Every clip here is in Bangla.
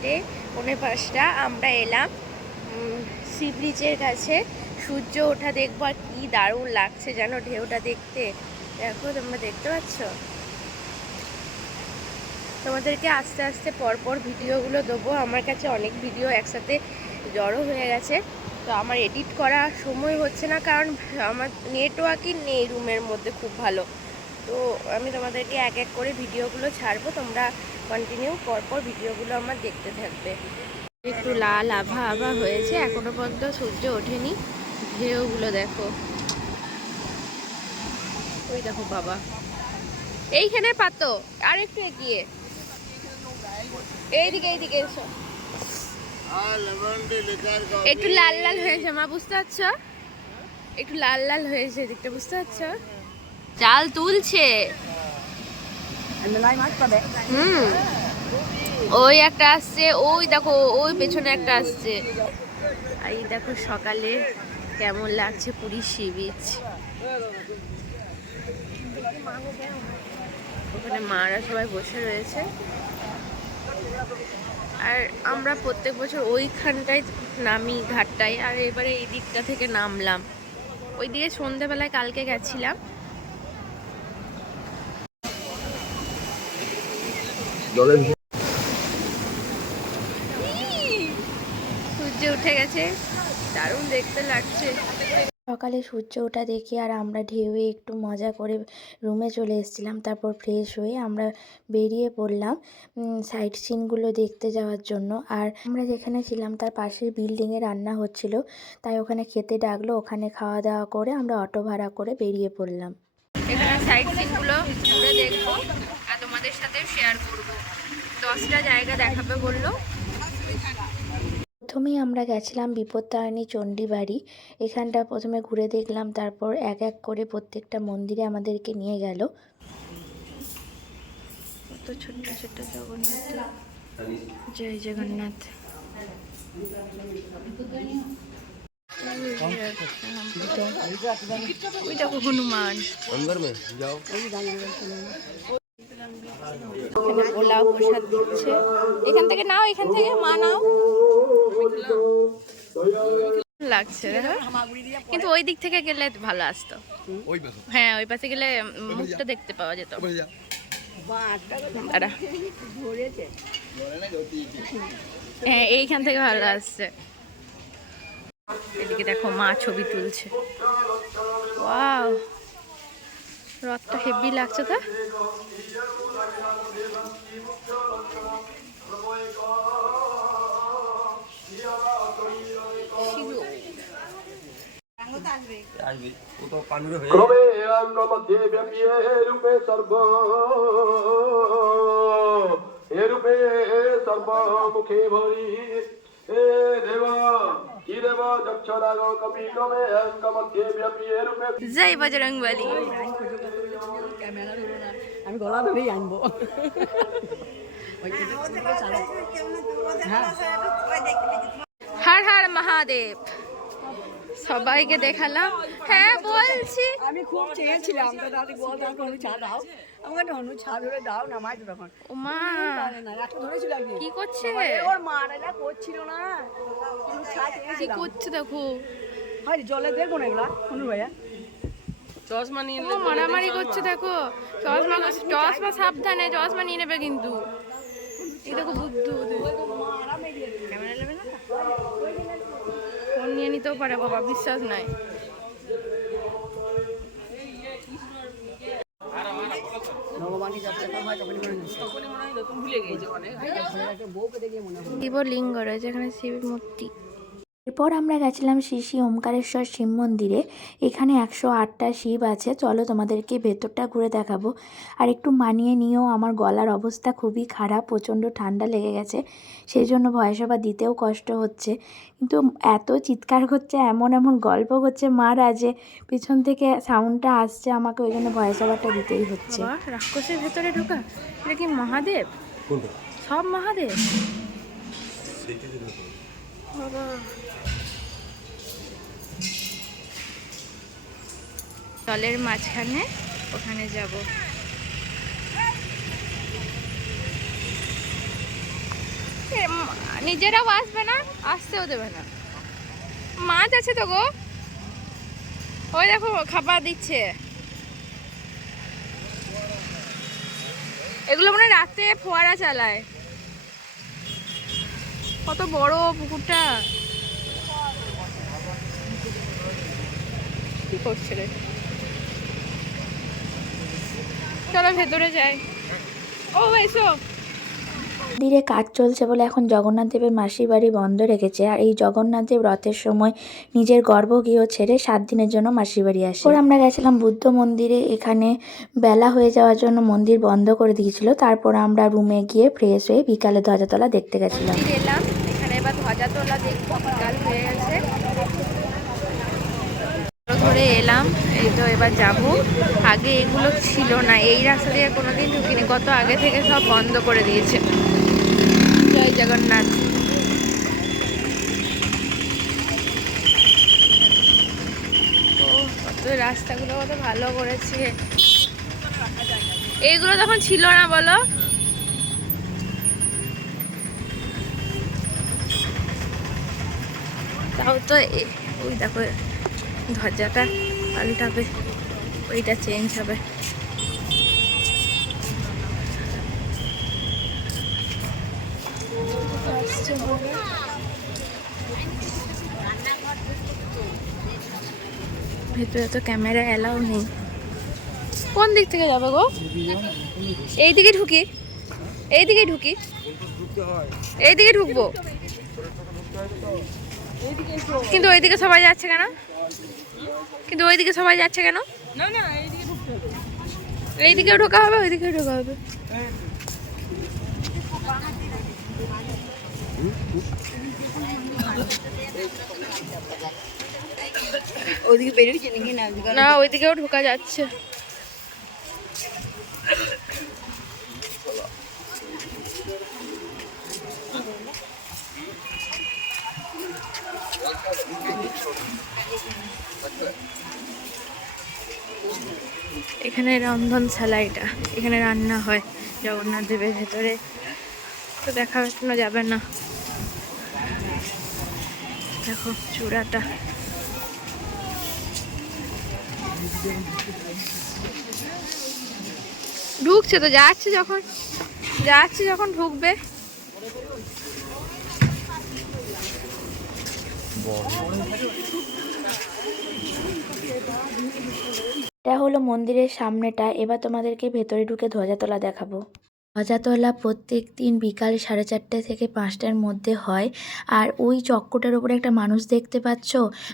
চারটে পৌনে পাঁচটা, আমরা এলাম সি ব্রিজের কাছে। সূর্য ওঠা দেখব আর কি দারুণ লাগছে যেন ঢেউটা দেখতে। দেখো, তোমরা দেখতে পাচ্ছ? তোমাদেরকে আস্তে আস্তে পরপর ভিডিওগুলো দেবো। আমার কাছে অনেক ভিডিও একসাথে জড়ো হয়ে গেছে। তো আমার এডিট করা সময় হচ্ছে না, কারণ আমার নেটওয়ার্কই নেই রুমের মধ্যে, খুব ভালো। তো আমি তোমাদেরকে এক এক করে ভিডিওগুলো ছাড়বো, তোমরা কন্টিনিউ পরপর ভিডিওগুলো আমার দেখতে থাকবে। একটু লাল আভা আভা হয়েছে, এখনও পর্যন্ত সূর্য ওঠেনি। ঢেউগুলো দেখো। ওই দেখো বাবা। এইখানে পাতো আর একটু এগিয়ে। এইদিকে এইদিকে এসো। একটু লাল লাল হয়েছে মা, বুঝতে পারছ? একটু লাল লাল হয়েছে, এদিকটা বুঝতে পারছ? চাল তুলছে। হুম। ওই একটা আসছে ওই দেখো ওই পেছনে একটা আসছে। আর এই দেখো সকালে কেমন লাগছে পুরী সি বিচ। ওখানে মারা সবাই বসে রয়েছে। আর আমরা প্রত্যেক বছর ওইখানটায় নামি ঘাটটায় আর এবারে এই দিকটা থেকে নামলাম। ওই দিকে সন্ধেবেলায় কালকে গেছিলাম। জলের সূর্য উঠে গেছে। দারুণ দেখতে লাগছে। সকালে সূর্য ওঠা দেখে আর আমরা ঢেউয়ে একটু মজা করে রুমে চলে এসেছিলাম তারপর ফ্রেশ হয়ে আমরা বেরিয়ে পড়লাম সাইট সিনগুলো দেখতে যাওয়ার জন্য। আর আমরা যেখানে ছিলাম তার পাশের বিল্ডিংয়ে রান্না হচ্ছিল তাই ওখানে খেতে ডাকলো ওখানে খাওয়া দাওয়া করে আমরা অটো ভাড়া করে বেরিয়ে পড়লাম। এখানে সাইড সিনগুলো ঘুরে দেখব। সাথে শেয়ার করব। দশটা জায়গা দেখাবে বলল। প্রথমেই আমরা গেছিলাম বিপত্তারিণী চণ্ডীবাড়ি। এখানটা প্রথমে ঘুরে দেখলাম তারপর এক এক করে প্রত্যেকটা মন্দিরে আমাদেরকে নিয়ে গেল। জগন্নাথ। জয় জগন্নাথ। হনুমান। এখানে পোলাও প্রসাদ দিচ্ছে। এখান থেকে নাও এখান থেকে মা নাও। লাগছে কিন্তু ওই দিক থেকে গেলে ভালো আসতো। হ্যাঁ ওই পাশে গেলে মুখটা দেখতে পাওয়া যেত। হ্যাঁ এইখান থেকে ভালো আসছে। এদিকে দেখো মা ছবি তুলছে। ওয়াও রথটা হেভি লাগছে তো। ক্রমে অঙ্গ মধ্যে ব্যাপিয়ে রূপে সর্ব এ রূপে সর্বমুখে ভরি হে দেব কি দেব যক্ষ রাগ কপি ক্রমে অঙ্গ মধ্যে ব্যাপিয়ে রূপে জয় বজরং বলি আমি গলা ধরেই আনব। হর হর মহাদেব। সবাইকে দেখালাম। হ্যাঁ বলছি। আমি খুব চেয়েছিলাম তো দাদি বল আমাকে অনু চা দাও। আমাকে অনু চা ধরে দাও না তো তখন। ওমা পারে না ধরেছিল কি? করছে? ওর মা না করছিল না। কি করছে দেখো? হয় জলে দেখব না এগুলা অনু ভাইয়া? ও মারামারি করছে দেখো। চশমা চশমা সাবধানে চশমা নিয়ে নেবে কিন্তু। এই দেখো বুদ্ধু ক্যামেরা নেবে না? ফোন নিয়ে নিতেও পারে বাবা বিশ্বাস নাই। শিবলিঙ্গ রয়েছে এখানে শিবের মূর্তি। এরপর আমরা গেছিলাম শ্রী শ্রী ওমকারেশ্বর শিব মন্দিরে। এখানে একশো আটটা শিব আছে। চলো তোমাদেরকে ভেতরটা ঘুরে দেখাবো। আর একটু মানিয়ে নিয়েও আমার গলার অবস্থা খুবই খারাপ প্রচণ্ড ঠান্ডা লেগে গেছে। সেই জন্য ভয়েস ওভার দিতেও কষ্ট হচ্ছে। কিন্তু এত চিৎকার করছে এমন এমন গল্প করছে মারা যে পিছন থেকে সাউন্ডটা আসছে আমাকে ওই জন্য ভয়েস ওভারটা দিতেই হচ্ছে। রাক্ষসের ভেতরে ঢোকা? এটা কি মহাদেব? সব মহাদেব। বাবা। জলের মাঝখানে ওখানে যাব। নিজেরাও আসবে না, আসতেও দেবে না। মাছ আছে তো গো। ওই দেখো, খাবার দিচ্ছে। এগুলো মানে রাতে ফোয়ারা চালায়। কত বড় পুকুরটা। কি করছে রে? চলো ভেতরে যাই ও এসো মন্দিরে কাজ চলছে বলে এখন জগন্নাথ দেবের মাসির বাড়ি বন্ধ রেখেছে আর এই জগন্নাথ দেব রথের সময় নিজের গর্ভগৃহ ছেড়ে সাত দিনের জন্য মাসির বাড়ি আসে। ওর আমরা গেছিলাম বুদ্ধ মন্দিরে এখানে বেলা হয়ে যাওয়ার জন্য মন্দির বন্ধ করে দিয়েছিল। তারপর আমরা রুমে গিয়ে ফ্রেশ হয়ে বিকালে ধ্বজাতলা দেখতে গেছিলাম। এখানে এবার ধ্বজা তোলা দেখব বিকাল হয়ে গেছে। ধরে এলাম, এই তো এবার যাব। আগে এগুলো ছিল না, এই রাস্তা দিয়ে কোনোদিন ঢুকিনি, কত আগে থেকে সব বন্ধ করে দিয়েছে। জয় জগন্নাথ। রাস্তাগুলো কত ভালো করেছে। এইগুলো তখন ছিল না বলো? তাও তো ওই দেখো ধ্বজাটা পাল্টাবে, ওইটা চেঞ্জ হবে। ভেতরে তো ক্যামেরা অ্যালাউ নেই। কোন দিক থেকে যাবে গো? এই দিকে ঢুকি এই দিকে ঢুকি। এই দিকে ঢুকবো। কিন্তু ওইদিকে সবাই যাচ্ছে কেন? কিন্তু ওইদিকে সবাই যাচ্ছে কেন? এইদিকেও ঢোকা হবে ওইদিকেও ঢোকা হবে। ওইদিকে বেরিয়েছে নাকি? না না ওইদিকেও ঢোকা যাচ্ছে। এখানে রন্ধনশালা এটা। এখানে রান্না হয়। জগন্নাথ দেবের ভেতরে। তো দেখানো যাবে না। দেখো চূড়াটা। ঢুকছে তো, যাচ্ছে যখন। যাচ্ছে যখন ঢুকবে। এটা হলো মন্দিরের সামনেটা এবার তোমাদেরকে ভেতরে ঢুকে ধ্বজাতলা দেখাবো। ধ্বজাতলা প্রত্যেক দিন বিকাল সাড়ে চারটে থেকে পাঁচটার মধ্যে হয়। আর ওই চক্রটার ওপরে একটা মানুষ দেখতে পাচ্ছ?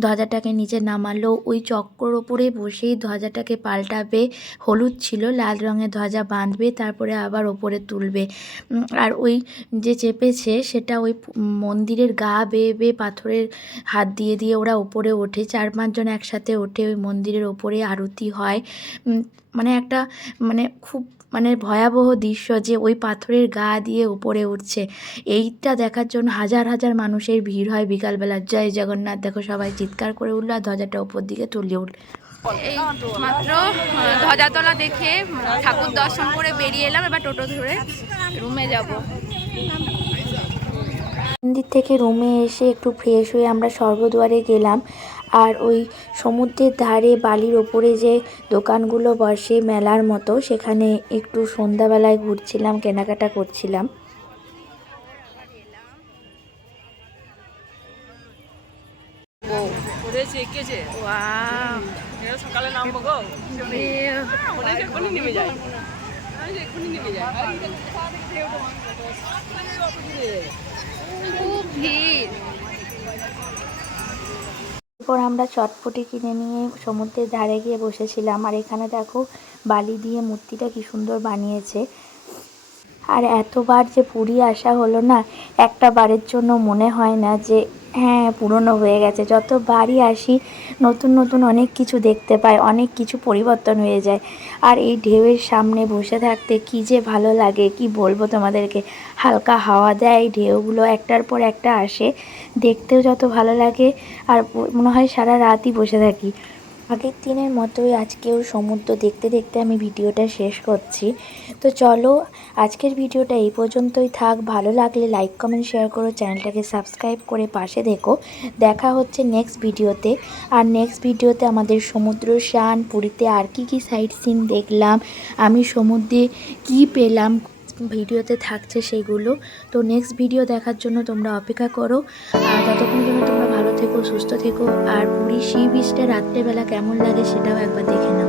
ধ্বজাটাকে নিচে নামালো। ওই চক্রর ওপরে বসেই ধ্বজাটাকে পাল্টাবে। হলুদ ছিল, লাল রঙের ধ্বজা বাঁধবে, তারপরে আবার ওপরে তুলবে। আর ওই যে চেপেছে, সেটা ওই মন্দিরের গা বেয়ে বেয়ে পাথরের হাত দিয়ে দিয়ে ওরা ওপরে ওঠে। চার পাঁচজন একসাথে ওঠে ওই মন্দিরের ওপরে আরতি হয়। মানে একটা মানে খুব মানে ভয়াবহ দৃশ্য যে ওই পাথরের গা দিয়ে উপরে উঠছে। এইটা দেখার জন্য হাজার হাজার মানুষের ভিড় হয় বিকালবেলা। জয় জগন্নাথ। দেখো সবাই চিৎকার করে উঠল আর ধ্বজাটা ওপর দিকে তুলে উঠল। এই মাত্র ধ্বজাতলা দেখে ঠাকুর দর্শন করে বেরিয়ে এলাম এবার টোটো ধরে রুমে যাব। মন্দির থেকে রুমে এসে একটু ফ্রেশ হয়ে আমরা স্বর্গদুয়ারে গেলাম। আর ওই সমুদ্রের ধারে বালির ওপরে যে দোকানগুলো বসে মেলার মতো, সেখানে একটু সন্ধ্যাবেলায় ঘুরছিলাম, কেনাকাটা করছিলাম। খুব ভিড়। এরপর আমরা চটপটি কিনে নিয়ে সমুদ্রের ধারে গিয়ে বসেছিলাম। আর এখানে দেখো বালি দিয়ে মূর্তিটা কি সুন্দর বানিয়েছে। আর এতবার যে পুরী আসা হলো না, একটা বারের জন্য মনে হয় না যে হ্যাঁ পুরনো হয়ে গেছে। যত বাড়ি আসি, নতুন নতুন অনেক কিছু দেখতে পাই, অনেক কিছু পরিবর্তন হয়ে যায়। আর এই ঢেউয়ের সামনে বসে থাকতে কি যে ভালো লাগে, কি বলব তোমাদেরকে? হালকা হাওয়া দেয়, ঢেউগুলো একটার পর একটা আসে। দেখতেও যত ভালো লাগে, আর মনে হয় সারা রাতই বসে থাকি। আগের দিনের মতোই আজকেও সমুদ্র দেখতে দেখতে আমি ভিডিওটা শেষ করছি। তো চলো আজকের ভিডিওটা এই পর্যন্তই থাক। ভালো লাগলে লাইক কমেন্ট শেয়ার করো, চ্যানেলটাকে সাবস্ক্রাইব করে পাশে দেখো দেখা হচ্ছে নেক্সট ভিডিওতে। আর নেক্সট ভিডিওতে আমাদের সমুদ্র স্নান পুরীতে আর কি কি সাইট সিন দেখলাম, আমি সমুদ্রে কি পেলাম ভিডিওতে থাকছে সেগুলো। তো নেক্সট ভিডিও দেখার জন্য তোমরা অপেক্ষা করো। আর যতক্ষণ জন্য তোমরা ভালো থেকো, সুস্থ থেকো। আর পুরী সি বিচটা রাত্রেবেলা কেমন লাগে সেটাও একবার দেখে নাও।